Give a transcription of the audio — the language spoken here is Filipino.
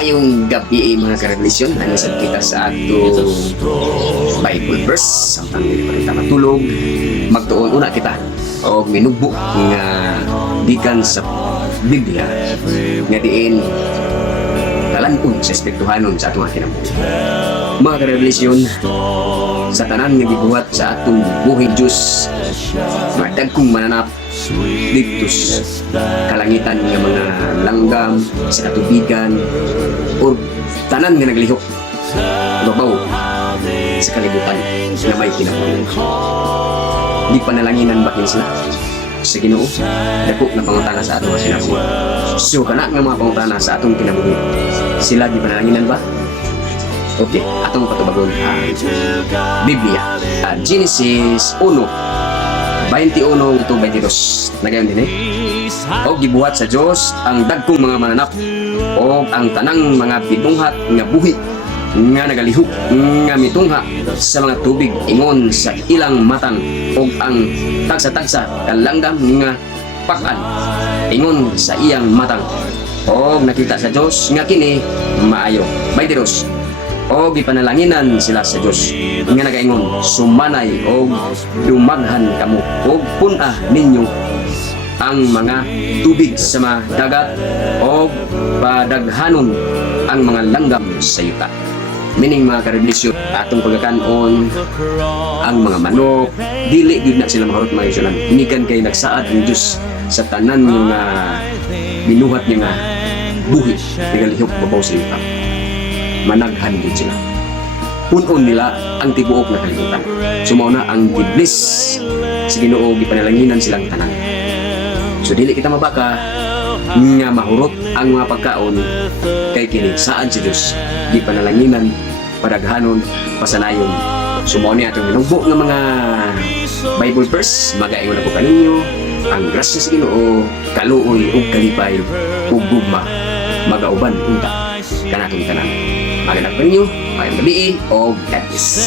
Maayong gabi mga karelasyon. Anisan kita sa ato Bible verse. Samtang hindi pa kita matulog, magtuon una kita o minugbo nga dikan sa Biblia nga diin kalanon sa espirituhanon sa atong kinabuhi. Mga karelasyon, sa tanan nga gibuhat sa atong buhay Diyos, mga dagkong mananap dito sa kalangitan nga mga langgam sa katubigan o tanan nga naglihok babaw sa kalibutan na may kinabuhi. Di panalanginan bakin sila sa Ginoo, dako na pangutana sa atong kinabuhi. So kana nga mga pangutana sa atong kinabuhi, sila di panalanginan ba? Okay, atong patubagon ang Biblia. Genesis 1:21 to 22. Nagayon din O gibuhat sa Dios ang dagkong mga mananap o ang tanang mga bidunghat nga buhi nga nagalihok nga mitungha sa mga tubig ingon sa ilang matang o ang tagsa-tagsa kalanggam nga pakan ingon sa iyang matang o nakita sa Dios nga kini maayo. 22. O gipanalanginan sila sa Dios nga nagaingon, sumanay o dumaghan kamo o puna ninyo ang mga tubig sa mga dagat o padaghanon ang mga langgam sa yuta. Meaning mga karelasyon, atong pagkakanon ang mga manok, dili gyud na sila maharot mga isunan. Inikan kay nagsaad ang Dios sa tanan nga binuhat niya nga buhi nagalihok babaw sa yuta. Managhan din sila. Punon nila ang tibuok na kalibutan. Sumaw na ang giblis sa Ginoo, gipanalanginan silang tanan. So dili kita mabaka nga mahurot ang mga pagkaon kay kini saan si Dios gipanalanginan, padaghanon, pasanayon. Sumaw ni atong minugbo nga mga Bible verse, magaingon ako kaninyo ang grasya sa Ginoo, kaluoy ug kalipay ug gugma magauban unta kanatong tanan. Magandang ninyo, magandang gabi o God bless.